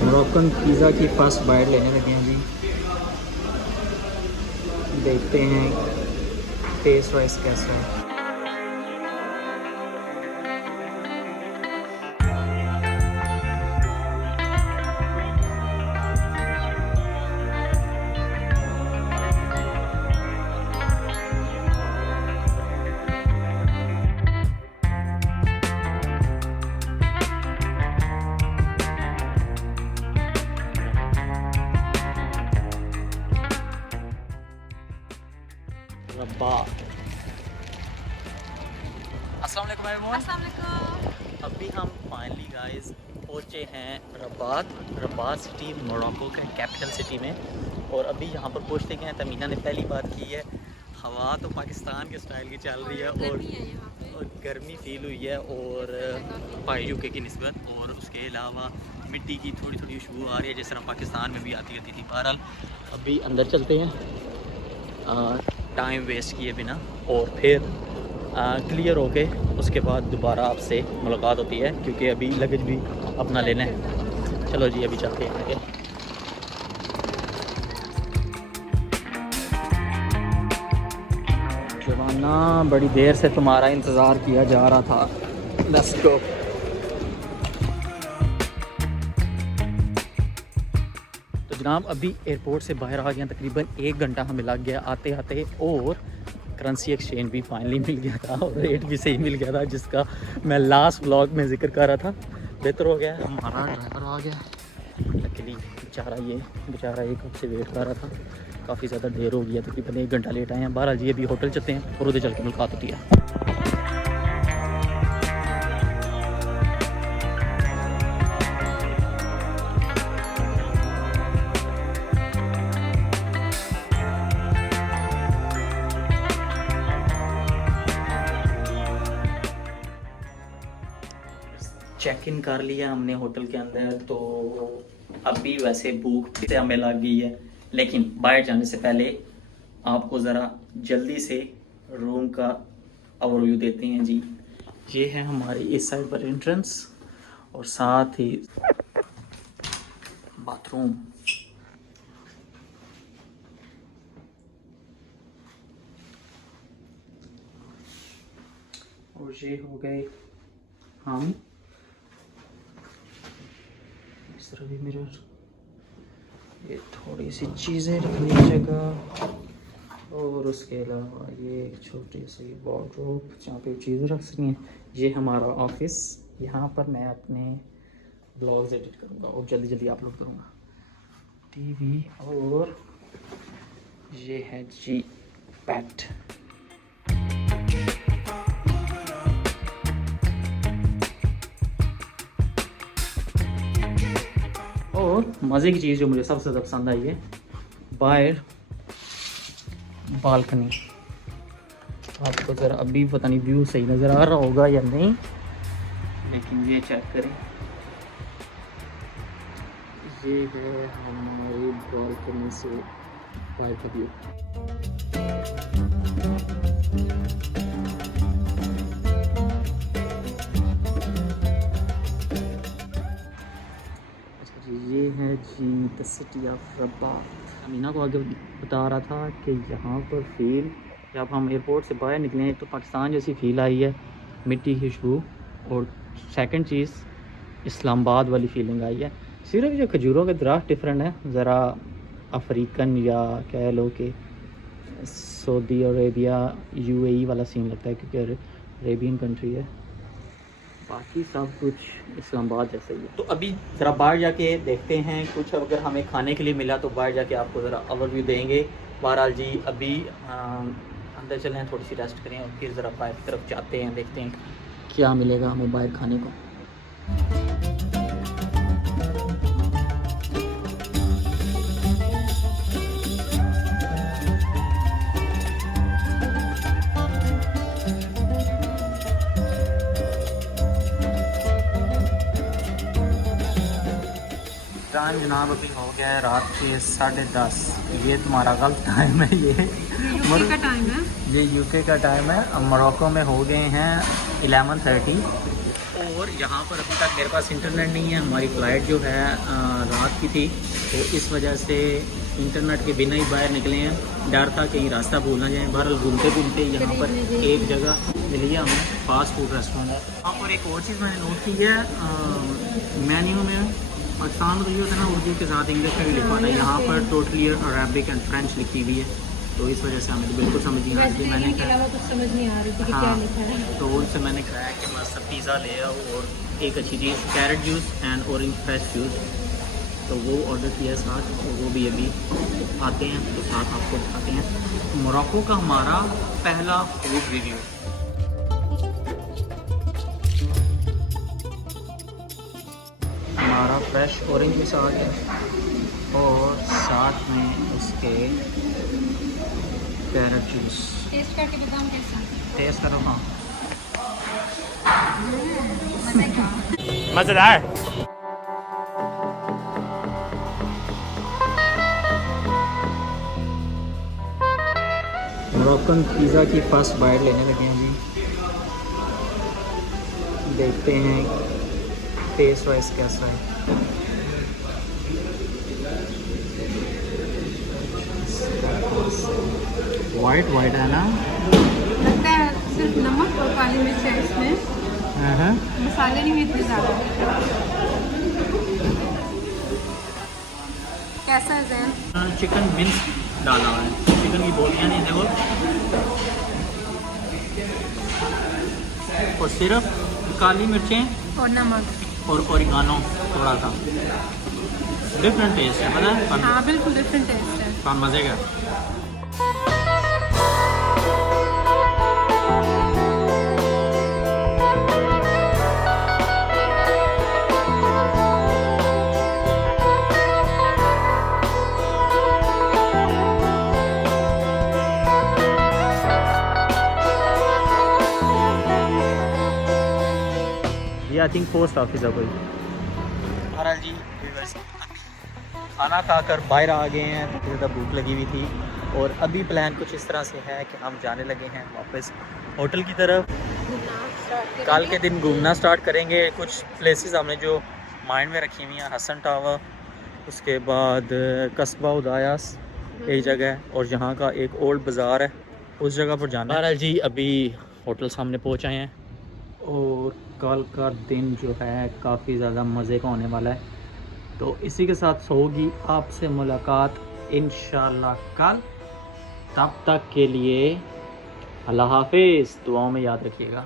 Moroccan pizza की first bite लेने लगे हैं जी। देखते हैं टेस्ट वाइज कैसा है। रब्बा। अस्सलाम वालेकुम एवरीवन। अस्सलाम वालेकुम। अभी हम फाइनली गाइस पहुँचे हैं रबात। रबात सिटी मोरक्को का कैपिटल सिटी में। और अभी यहाँ पर पहुँचते गए हैं तमीना ने पहली बात की है, हवा तो पाकिस्तान के स्टाइल की चल रही है और गर्मी फील हुई है और पहाड़ी यूके की निस्बत। और उसके अलावा मिट्टी की थोड़ी थोड़ी खुशबू आ रही है जिस तरह पाकिस्तान में भी आती रहती थी। बहरहाल अभी अंदर चलते हैं टाइम वेस्ट किए बिना और फिर क्लियर होके उसके बाद दोबारा आपसे मुलाकात होती है क्योंकि अभी लगेज भी अपना लेना है। चलो जी अभी चलते हैं आगे। जवाना बड़ी देर से तुम्हारा इंतज़ार किया जा रहा था। Let's go. तो जनाब अभी एयरपोर्ट से बाहर आ गया, तकरीबन 1 घंटा हमें लग गया आते आते। और करेंसी एक्सचेंज भी फाइनली मिल गया था और रेट भी सही मिल गया था जिसका मैं लास्ट व्लॉग में जिक्र कर रहा था। बेहतर हो गया, हमारा ड्राइवर आ गया। लकीली बेचारा एक हफ्ते से वेट कर रहा था, काफ़ी ज़्यादा देर हो गया, तकरीबन 1 घंटा लेट आए हैं। बहरहाल जी अभी होटल चलते हैं और उधर चल के मुलाकात होती है। चेक इन कर लिया हमने होटल के अंदर। तो अभी वैसे भूख से हमें लग गई है, लेकिन बाहर जाने से पहले आपको ज़रा जल्दी से रूम का ओवरव्यू देते हैं जी। ये है हमारे इस साइड पर एंट्रेंस और साथ ही बाथरूम। और ये हो गए हम। इस तरह भी मिरर, ये थोड़ी सी चीज़ें रखने की जगह और उसके अलावा ये एक छोटी सी वार्डरोब जहाँ पे चीज़ें रख सकती हैं। ये हमारा ऑफिस, यहाँ पर मैं अपने ब्लॉग्स एडिट करूँगा और जल्दी जल्दी अपलोड करूँगा। टीवी और ये है जी पैट। और मज़े की चीज़ जो मुझे सबसे ज़्यादा पसंद आई है, बाहर बालकनी। आपको ज़रा अभी पता नहीं व्यू सही नज़र आ रहा होगा या नहीं, लेकिन ये चेक करें, ये है हमारी बालकनी से बाहर का व्यू। ये है जी the city of Rabat. Amina को आगे बता रहा था कि यहाँ पर फील, जब हम एयरपोर्ट से बाहर निकले तो पाकिस्तान जैसी फ़ील आई है, मिट्टी की खुशबू। और सेकंड चीज़ इस्लामाबाद वाली फीलिंग आई है। सिर्फ जो खजूरों के दरख्त डिफरेंट है, ज़रा अफ्रीकन या कह लो कि सऊदी अरेबिया यूएई वाला सीन लगता है क्योंकि अरेबियन कंट्री है। बाकी सब कुछ इस्लामाबाद जैसा ही है। तो अभी ज़रा बाहर जाके देखते हैं कुछ अगर हमें खाने के लिए मिला तो बाहर जाके आपको ज़रा ओवरव्यू देंगे। बहरहाल जी अभी अंदर चले हैं, थोड़ी सी रेस्ट करें और फिर ज़रा बाहर की तरफ जाते हैं, देखते हैं क्या मिलेगा हमें बाहर खाने को। टाइम जनाब अभी हो गया है रात के 10:30। ये तुम्हारा गलत टाइम है, ये यूके का टाइम है। ये यूके का टाइम है। मोरक्को में हो गए हैं 11:30 और यहाँ पर अभी तक मेरे पास इंटरनेट नहीं है। हमारी फ़्लाइट जो है रात की थी, तो इस वजह से इंटरनेट के बिना ही बाहर निकले हैं। डर था कहीं रास्ता भूल ना जाए। बहरहाल घूमते घूमते यहाँ पर एक जगह मिली है हमें, फास्ट फूड रेस्टोरेंट है। यहाँ पर एक और चीज़ मैंने नोट की है, मेन्यू में पाकिस्तान में होता है ना, उर्दू के साथ इंग्लिश में भी लिखा होता है। यहाँ पर टोटली अरबिक एंड फ्रेंच लिखी हुई है, तो इस वजह से हमें बिल्कुल समझ नहीं आ रही। मैंने कुछ समझ नहीं आ रही थी कि क्या लिखा है। तो उनसे मैंने कहा कि मस्त पिज़्ज़ा ले आओ और एक अच्छी चीज़ carrot juice and orange fresh juice, तो वो ऑर्डर किया साथ, तो वो भी अभी आते हैं तो साथ आपको दिखाते हैं। मोरक्को का हमारा पहला फूड रिव्यू। हमारा फ्रेश ऑरेंज भी साथ है और साथ में उसके कैरेट जूस। टेस्ट करके बताऊं कैसा? टेस्ट करो। हाँ, मज़ेदार। मोरक्कन पिज़्ज़ा की फर्स्ट बाइट लेने लगे हैं जी। देखते हैं टेस्ट वाइज कैसा है। वाइट वाइट है ना, लगता है सिर्फ नमक और काली मिर्च है इसमें, हाँ। मसाले नहीं इतने ज़्यादा। कैसा है जैन? चिकन मिन्स डाला हुआ है, चिकन की बोलियाँ नहीं देखो, और सिर्फ काली मिर्चें और नमक और ओरिगानो थोड़ा सा। डिफरेंट टेस्ट है, पता है? हाँ बिल्कुल डिफरेंट टेस्ट है। पान मज़े का। ये आई थिंक पोस्ट ऑफिस है कोई। बहरहाल जी खाना खाकर बाहर आ गए हैं, तो ज़्यादा भूख लगी हुई थी और अभी प्लान कुछ इस तरह से है कि हम जाने लगे हैं वापस होटल की तरफ। कल के दिन घूमना स्टार्ट करेंगे। कुछ प्लेसेस हमने जो माइंड में रखी हुई हैं, हसन टावर, उसके बाद कस्बा उदायास एक जगह है, और यहाँ का एक ओल्ड बाज़ार है, उस जगह पर जाना। बहरहाल जी अभी होटल सामने पहुँच आए हैं और कल का दिन जो है काफ़ी ज़्यादा मज़े का होने वाला है। तो इसी के साथ होगी आपसे मुलाकात इंशाल्लाह कल। तब तक के लिए अल्लाह हाफिज़, दुआओं में याद रखिएगा।